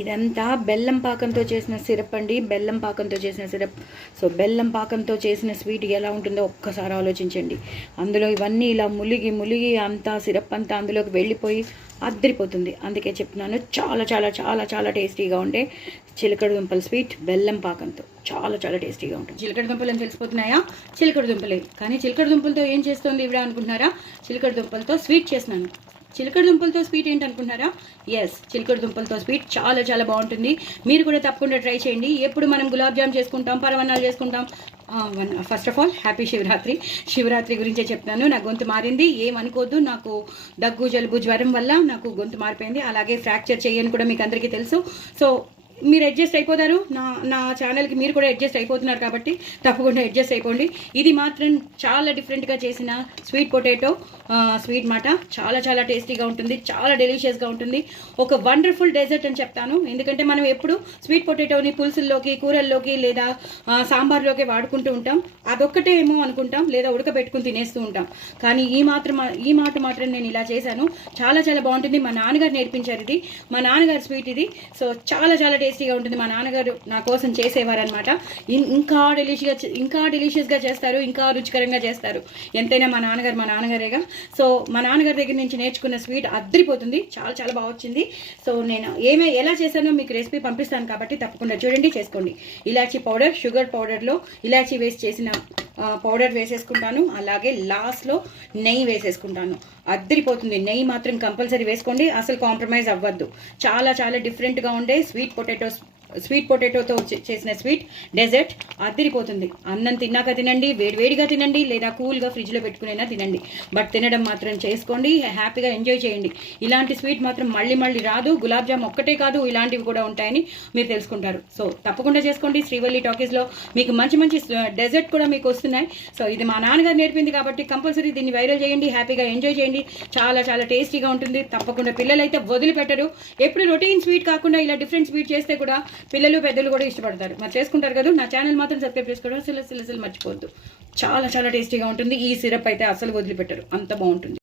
ఇదంతా బెల్లం పాకంతో చేసిన సిరప్ అండి. బెల్లం పాకంతో చేసిన సిరప్. సో బెల్లం పాకంతో చేసిన స్వీట్ ఎలా ఉంటుందో ఒక్కసారి ఆలోచించండి. అందులో ఇవన్నీ ఇలా ములిగి ములిగి అంతా సిరప్ అంతా అందులోకి వెళ్ళిపోయి అద్దరిపోతుంది. అందుకే చెప్తున్నాను, చాలా చాలా చాలా చాలా టేస్టీగా ఉండే చిలకడ దుంపల స్వీట్ బెల్లం పాకంతో చాలా చాలా టేస్టీగా ఉంటుంది. చిలకడ దుంపలు అని తెలిసిపోతున్నాయా? చిలకడ దుంపలే. కానీ చిలకడ దుంపలతో ఏం చేస్తుంది ఇవిడ అనుకుంటున్నారా? చిలకడ దుంపలతో స్వీట్ చేస్తున్నాను. చిలకడ దుంపలతో స్వీట్ ఏంటి అనుకుంటున్నారా? ఎస్, చిలకడ దుంపలతో స్వీట్ చాలా చాలా బాగుంటుంది. మీరు కూడా తప్పకుండా ట్రై చేయండి. ఎప్పుడు మనం గులాబ్ జామ్ చేసుకుంటాం, పరవన్నాలు చేసుకుంటాం. First of all happy Shivaratri. Shivaratri గురించే చెప్తున్నాను. నా గొంతు మారింది, ఏమనుకోద్దు. నాకు దగ్గు జలుబు జ్వరం వల్ల నాకు గొంతు మారిపోయింది. అలాగే ఫ్రాక్చర్ చేయని కూడా మీకు అందరికీ తెలుసు. సో మీరు అడ్జస్ట్ అయిపోతారు. నా ఛానల్కి మీరు కూడా అడ్జస్ట్ అయిపోతున్నారు కాబట్టి తప్పకుండా అడ్జస్ట్ అయిపోండి. ఇది మాత్రం చాలా డిఫరెంట్గా చేసిన స్వీట్ పొటాటో స్వీట్ మాట. చాలా చాలా టేస్టీగా ఉంటుంది, చాలా డెలిషియస్గా ఉంటుంది. ఒక వండర్ఫుల్ డెజర్ట్ అని చెప్తాను. ఎందుకంటే మనం ఎప్పుడు స్వీట్ పొటాటోని పులుసుల్లోకి, కూరల్లోకి లేదా సాంబార్లోకి వాడుకుంటూ ఉంటాం. అదొక్కటే ఏమో అనుకుంటాం, లేదా ఉడకబెట్టుకుని తినేస్తూ ఉంటాం. కానీ ఈ మాట మాత్రం నేను ఇలా చేశాను. చాలా చాలా బాగుంటుంది. మా నాన్నగారు నేర్పించారు ఇది. మా నాన్నగారు స్వీట్ ఇది. సో చాలా చాలా టేస్టీగా ఉంటుంది. మా నాన్నగారు నా కోసం చేసేవారు అనమాట. ఇంకా డెలిషియస్గా చేస్తారు, ఇంకా రుచికరంగా చేస్తారు. ఎంతైనా మా నాన్నగారేగా. సో మా నాన్నగారి దగ్గర నుంచి నేర్చుకున్న స్వీట్ అద్దరిపోతుంది. చాలా చాలా బాగా వచ్చింది. సో నేను ఎలా చేశానో మీకు రెసిపీ పంపిస్తాను కాబట్టి తప్పకుండా చూడండి, చేసుకోండి. ఇలాచీ పౌడర్, షుగర్ పౌడర్లో ఇలాచీ వేసి చేసిన పౌడర్ వేసేసుకుంటాను. అలాగే లాస్ట్లో నెయ్యి వేసేసుకుంటాను. అద్దరిపోతుంది. నెయ్యి మాత్రం కంపల్సరీ వేసుకోండి, అసలు కాంప్రమైజ్ అవ్వద్దు. చాలా చాలా డిఫరెంట్గా ఉండే స్వీట్ పొటాటోతో చేసిన స్వీట్ డెజర్ట్ అద్దరిపోతుంది. అన్నం తిన్నాక తినండి, వేడివేడిగా తినండి, లేదా కూల్గా ఫ్రిడ్జ్లో పెట్టుకునైనా తినండి. బట్ తినడం మాత్రం చేసుకోండి, హ్యాపీగా ఎంజాయ్ చేయండి. ఇలాంటి స్వీట్ మాత్రం మళ్ళీ రాదు. గులాబ్ జామ్ ఒక్కటే కాదు, ఇలాంటివి కూడా ఉంటాయని మీరు తెలుసుకుంటారు. సో తప్పకుండా చేసుకోండి. శ్రీవల్లి టాకీస్లో మీకు మంచి మంచి డెజర్ట్ కూడా మీకు వస్తున్నాయి. సో ఇది మా నాన్నగారు నేర్పింది కాబట్టి కంపల్సరీ దీన్ని వైరల్ చేయండి, హ్యాపీగా ఎంజాయ్ చేయండి. చాలా చాలా టేస్టీగా ఉంటుంది. తప్పకుండా పిల్లలైతే వదిలిపెట్టరు. ఎప్పుడు రొటీన్ స్వీట్ కాకుండా ఇలా డిఫరెంట్ స్వీట్ చేస్తే కూడా పిల్లలు పెద్దలు కూడా ఇష్టపడతారు. మరి చేసుకుంటారు కదా. నా ఛానల్ మాత్రం సబ్స్క్రైబ్ చేసుకోవడం అసలు మర్చిపోవద్దు. చాలా చాలా టేస్టీగా ఉంటుంది. ఈ సిరప్ అయితే అసలు వదిలిపెట్టరు, అంత బాగుంటుంది.